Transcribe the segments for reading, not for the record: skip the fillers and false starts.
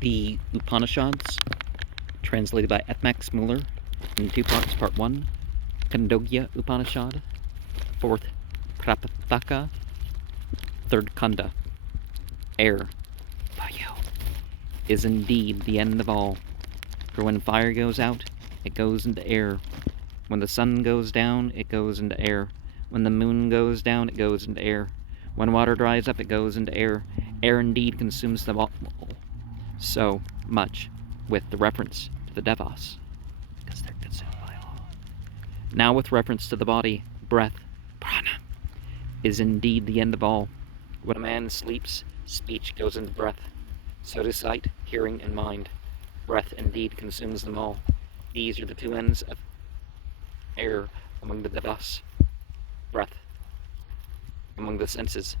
The Upanishads, translated by F. Max Muller, in 2 parts, Part 1, Khandogya Upanishad, 4th Prapataka, 3rd Khanda. Air, Vayu, is indeed the end of all. For when fire goes out, it goes into air. When the sun goes down, it goes into air. When the moon goes down, it goes into air. When water dries up, it goes into air. Air indeed consumes them all. So much with the reference to the devas, because they're consumed by all. Now with reference to the body, breath, prana, is indeed the end of all. When a man sleeps, speech goes into breath. So do sight, hearing, and mind. Breath indeed consumes them all. These are the 2 ends of air among the devas. Breath among the senses.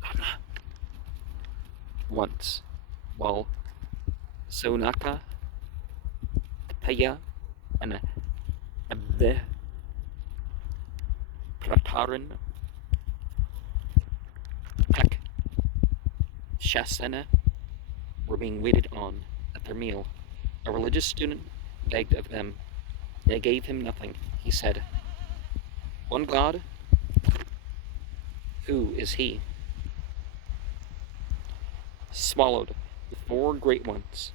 Prana. Once, while Sonaka, Tapaya, and Abde Prataran, Pek, Shasana were being waited on at their meal. A religious student begged of them. They gave him nothing. He said, "One God? Who is he?" Swallowed the 4 great ones.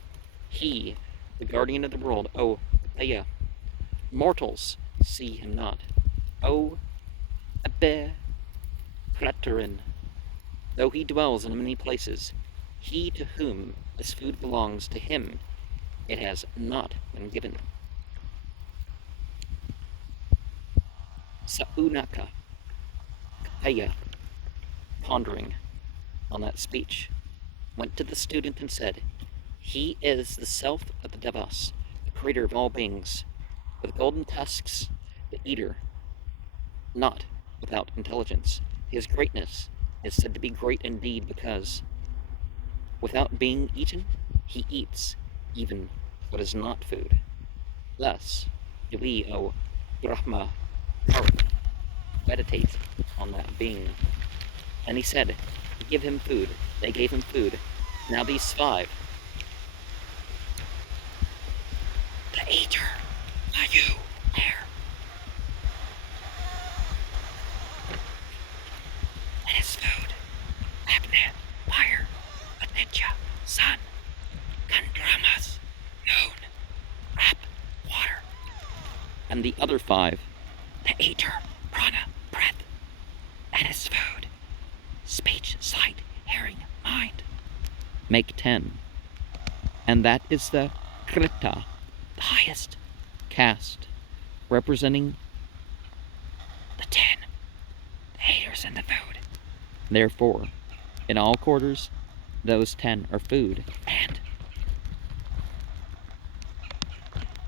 He, the guardian of the world, O Aya. Mortals see him not. O Abe Pratarin. Though he dwells in many places, he to whom this food belongs, to him it has not been given. Saunaka Kapaya, pondering on that speech, went to the student and said, "He is the self of the devas, the creator of all beings, with golden tusks, the eater, not without intelligence. His greatness is said to be great indeed because, without being eaten, he eats even what is not food. Thus do we, O Brahma, meditate on that being." And he said, "Give him food." They gave him food. Now these 5. The eater, Vayu, air. And his food, Abne, fire, Aditya, sun, Kandramas, noon, Rap, water. And the other 5, the eater, prana, breath, and his food, speech, sight, hearing, mind, make 10. And that is the Krita, the highest caste, representing the 10, the eaters and the food. Therefore, in all quarters, those 10 are food, and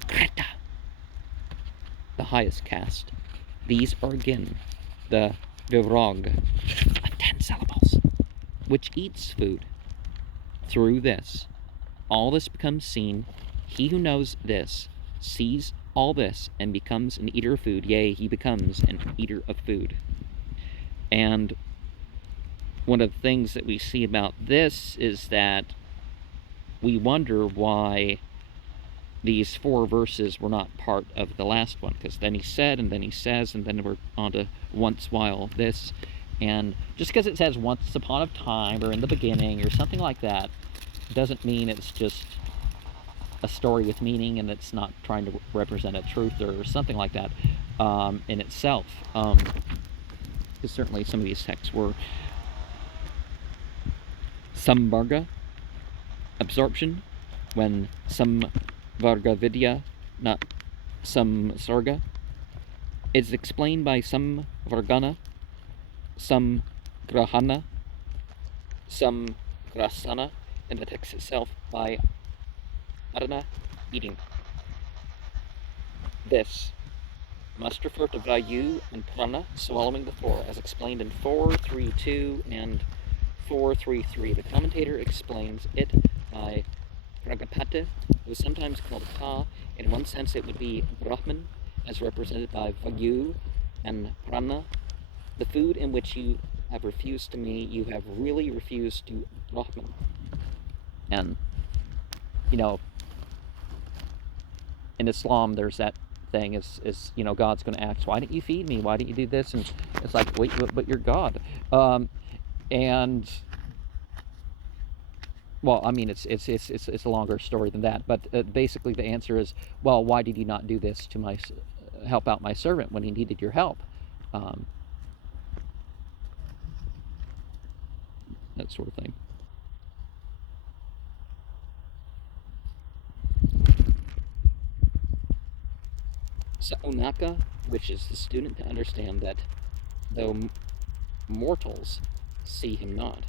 Krita, the highest caste. These are again the Virag of 10 syllables, which eats food. Through this, all this becomes seen. He who knows this sees all this and becomes an eater of food. Yea, he becomes an eater of food. And one of the things that we see about this is that we wonder why these 4 verses were not part of the last one, because then he said, and then he says, and then we're on to once while this. And just because it says once upon a time or in the beginning or something like that doesn't mean it's just a story with meaning and it's not trying to represent a truth or something like that in itself. Because certainly some of these texts were samvarga, absorption, when some varga vidya, not some sarga, is explained by some vargana, some grahana, some grasana, in the text itself by adana, eating. This must refer to Vayu and Prana, swallowing the 4, as explained in 4.3.2 and 4.3.3. The commentator explains it by Pragapati, who is sometimes called Ka. In one sense it would be Brahman, as represented by Vayu and Prana. The food in which you have refused to me, you have really refused to Brahman. And you know, in Islam, there's that thing is you know, God's going to ask, why didn't you feed me? Why didn't you do this? And it's like, wait, but you're God. And well, I mean, it's a longer story than that. But basically, the answer is, well, why did you not do this to help out my servant when he needed your help? That sort of thing. So Onaka wishes the student to understand that though mortals see him not,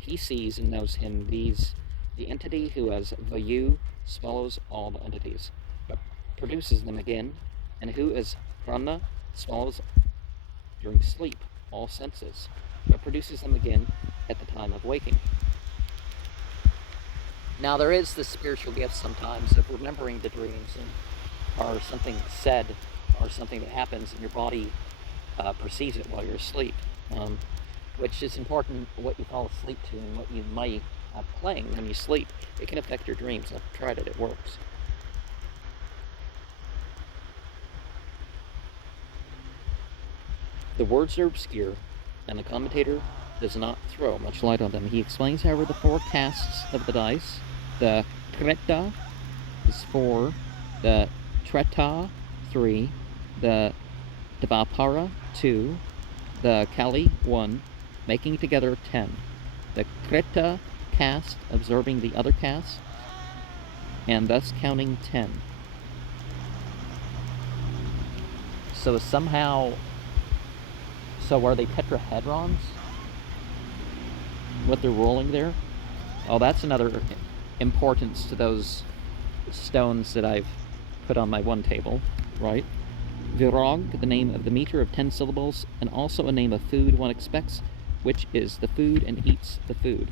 he sees and knows him, the entity who as Vayu swallows all the entities, but produces them again, and who as Prana swallows during sleep all senses, but produces them again at the time of waking. Now there is this spiritual gift sometimes of remembering the dreams, or something said, or something that happens, and your body perceives it while you're asleep, which is important. What you call a sleep tune, what you might playing when you sleep, it can affect your dreams. I've tried it; it works. The words are obscure, and the commentator does not throw much light on them. He explains, however, the four casts of the dice. The Kreta is 4, the Treta 3, the Dvapara 2, the Kali 1, making together 10. The Kreta cast absorbing the other cast, and thus counting 10. So somehow, so are they tetrahedrons? What they're rolling there? Oh, that's another importance to those stones that I've put on my one table, right? Virog, the name of the meter of 10 syllables, and also a name of food one expects, which is the food and eats the food.